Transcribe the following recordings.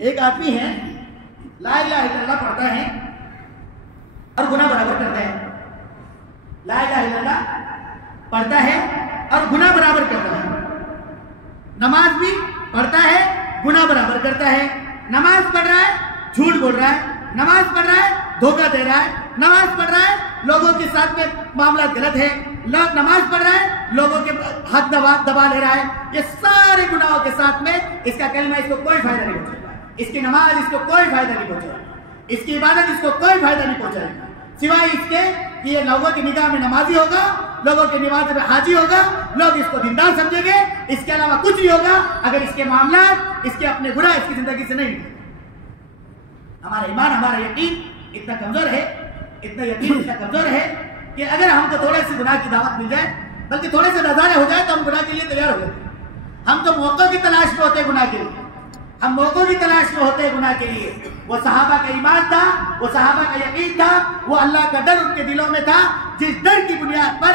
एक आदमी है, ला इलाहा इल्लल्लाह पढ़ता है और गुनाह बराबर करता है। ला इलाहा इल्लल्लाह पढ़ता है और गुनाह बराबर करता है। नमाज भी पढ़ता है, गुनाह बराबर करता है। नमाज पढ़ रहा है, झूठ बोल रहा है। नमाज पढ़ रहा है, धोखा दे रहा है। नमाज पढ़ रहा है, लोगों के साथ में मामला गलत है। नमाज पढ़ रहा है, लोगों के हक दबा ले रहा है। ये सारे गुनाहों के साथ में इसका कलमा इसको कोई फायदा नहीं पहुंचेगा, इसकी नमाज इसको कोई फायदा नहीं पहुंचेगा, इसकी इबादत इसको कोई फायदा नहीं पहुंचाएगा, सिवाय इसके कि ये लोगों की निगाह में नमाजी होगा, लोगों के नमाज में हाजी होगा, लोग इसको दीनदार समझेंगे। इसके अलावा कुछ नहीं होगा अगर इसके मामला, इसके अपने गुनाह इसकी जिंदगी से नहीं। हमारा ईमान, हमारा यकीन इतना कमजोर है, इतना यकीन इतना कमजोर है कि अगर हमको थोड़े से गुनाह की दावत मिल जाए, बल्कि थोड़े से नजारे हो जाए, तो हम गुनाह के लिए तैयार हो जाते। हम तो मौकों की तलाश में होते हैं गुनाह के लिए, हम मौकों की तलाश में होते हैं गुनाह के लिए। वो सहाबा का ईमान था, वो सहाबा का यकीन था, वो अल्लाह का डर उनके दिलों में था। जिस डर की बुनियाद पर,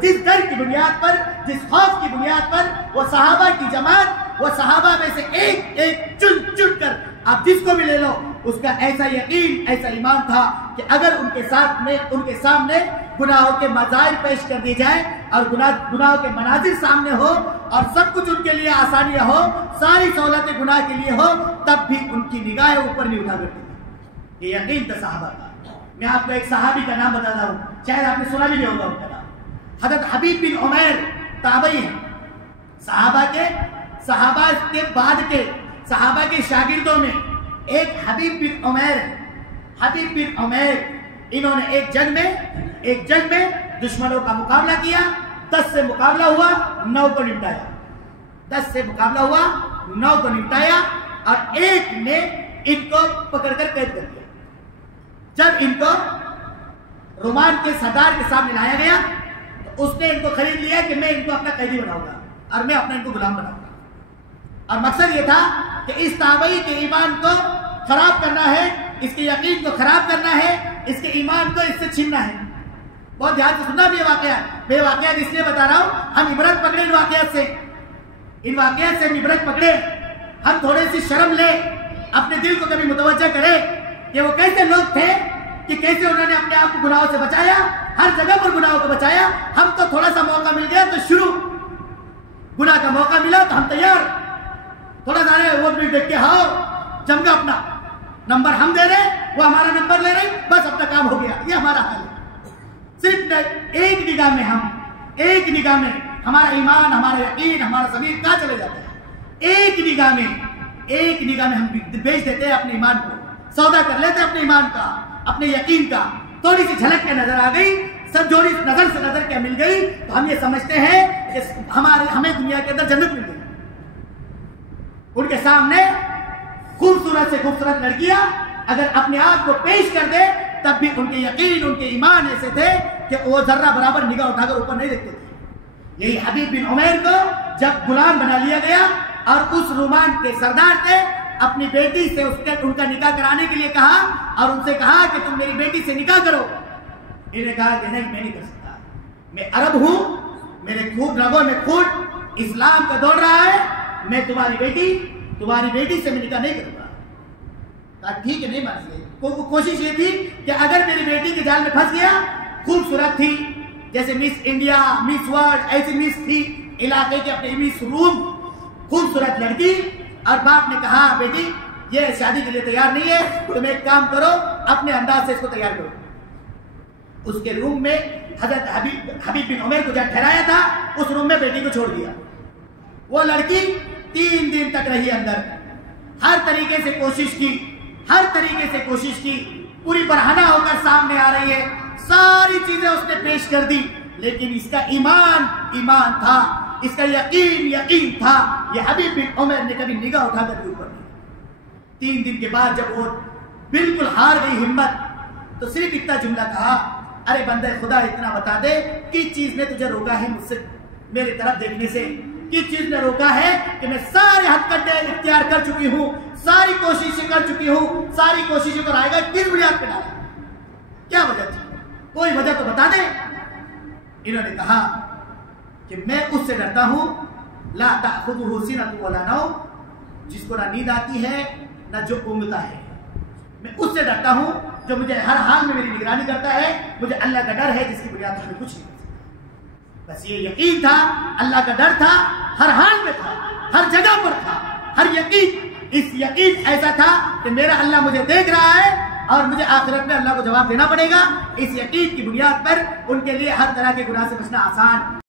जिस डर की बुनियाद पर, जिस खौफ की बुनियाद पर वो सहाबा की जमात, वो सहाबा में से एक एक चुन चुन कर आप जिसको भी ले लो, उसका ऐसा यकीन, ऐसा ईमान था कि अगर उनके साथ में, उनके सामने गुनाहों के मज़ाहिर पेश कर दी जाए और गुनाहों के मनाजिर सामने हो और सब कुछ उनके लिए आसानियां हो, सारी सहूलतें गुनाह के लिए हो, तब भी उनकी निगाहें ऊपर नहीं उठा करती थी। ये यकीन था सहाबा का। मैं आपको एक सहाबी का नाम बताता हूँ, शायद आपने सुना भी नहीं होगा उनका नाम। हज़रत हबीब बिन उमैर ताबई है। सहाबा के बाद के सहाबा के शागिर्दों में एक हबीब बिन उमैर है। हबीब बिन उमैर, इन्होंने एक जंग में दुश्मनों का मुकाबला किया। 10 से मुकाबला हुआ, 9 को निपटाया। 10 से मुकाबला हुआ, 9 को निपटाया और एक ने इनको पकड़कर कैद कर दिया। जब इनको रोमान के सरदार के सामने लाया गया तो उसने इनको खरीद लिया कि मैं इनको अपना कैदी बनाऊंगा और मैं अपना इनको गुलाम बनाऊंगा। और मकसद ये था कि इस ताबई के ईमान को खराब करना है, इसके यकीन को खराब करना है, इसके ईमान को इससे छीनना है। बहुत ध्यान से सुनना भी वाकया, मैं वाकया इसलिए बता रहा हूं, हम इबरत पकड़े इन वाकयात से, इन वाकयात से हम इबरत पकड़े। हम थोड़ी सी शर्म ले, अपने दिल को कभी मुतवज्जा करें कि वो कैसे लोग थे, कि कैसे उन्होंने अपने आप को गुनाहों से बचाया, हर जगह पर गुनाहों को बचाया। हम तो थोड़ा सा मौका मिल गया तो शुरू, गुनाह का मौका मिला तो हम तैयार, थोड़ा सा वो भी देख के हाँ जमगा, अपना नंबर हम दे रहे, वो हमारा नंबर ले रहे, बस अपना काम हो गया। ये हमारा हाल है। सिर्फ एक निगाह में हम, एक निगाह में हमारा ईमान, हमारा यकीन, हमारा ज़मीर कहाँ चले जाते हैं। एक निगाह में हम बेच देते हैं अपने ईमान को, सौदा कर लेते हैं अपने ईमान का, अपने यकीन का। थोड़ी सी झलक के नजर आ गई, सब जोड़ी नजर से नजर क्या मिल गई, तो हम ये समझते हैं कि हमें दुनिया के अंदर जन्नत मिल गई। उनके सामने खूबसूरत से खूबसूरत लड़कियां अगर अपने आप को पेश कर दे, तब भी उनके यकीन, उनके ईमान ऐसे थे कि वो जर्रा बराबर निगाह उठाकर ऊपर नहीं देखते थे। यही हबीब बिन उमैर को जब गुलाम बना लिया गया और उस रोमान के सरदार ने अपनी बेटी से उनका निकाह कराने के लिए कहा और उनसे कहा कि तुम मेरी बेटी से निकाह करो। इन्हें कहा कि नहीं, मैं नहीं कर सकता, मैं अरब हूं, मेरे खून रगों में खून इस्लाम का दौड़ रहा है, मैं तुम्हारी बेटी से मैं निकाह नहीं करूंगा। ठीक है, नहीं मान गए। कोशिश ये थी कि अगर मेरी बेटी के जाल में फंस गया, खूबसूरत थी जैसे मिस इंडिया, मिस वर्ल्ड, ऐसी मिस थी इलाके के, अपने मिस रूम, खूबसूरत लड़की, और बाप ने कहा बेटी ये शादी के लिए तैयार नहीं है, तुम एक काम करो, अपने अंदाज से इसको तैयार करो। उसके रूम में हजरत हबीब बिन उमैर को जब ठहराया था, उस रूम में बेटी को छोड़ दिया। वो लड़की 3 दिन तक रही अंदर, हर तरीके से कोशिश की, पूरी बरहना होकर सामने आ रही है, सारी चीजें उसने पेश कर दी, लेकिन इसका ईमान था, इसका यकीन था। ये हबीब बिन उमैर ने कभी निगाह उठाकर ऊपर नहीं। 3 दिन के बाद जब वो बिल्कुल हार गई हिम्मत, तो सिर्फ इतना जुमला कहा, अरे बंदे खुदा इतना बता दे, किस चीज ने तुझे रोका है मुझसे, मेरी तरफ देखने से, किस चीज ने रोका है कि मैं सारे हथकंडे इख्तियार कर चुकी हूँ, सारी कोशिशें कर चुकी हूँ, सारी कोशिशों को आएगा, किस बुनियाद पे डाला, क्या वजह थी, कोई वजह तो बता दे। इन्होंने कहा कि मैं उससे डरता हूँ, ला ताखुदुहु सिनतुन वला नौम, जिसको ना नींद आती है ना जो ऊँघता है। मैं उससे डरता हूँ जो मुझे हर हाल में मेरी निगरानी करता है। मुझे अल्लाह का डर है जिसकी बुनियाद पर कुछ नहीं कर सकता। बस ये यकीन था, अल्लाह का डर था, हर हाल में था, हर जगह पर था, हर यकीन। इस यकीन ऐसा था कि मेरा अल्लाह मुझे देख रहा है और मुझे आखिरत में अल्लाह को जवाब देना पड़ेगा। इस यकीन की बुनियाद पर उनके लिए हर तरह के गुनाह से बचना आसान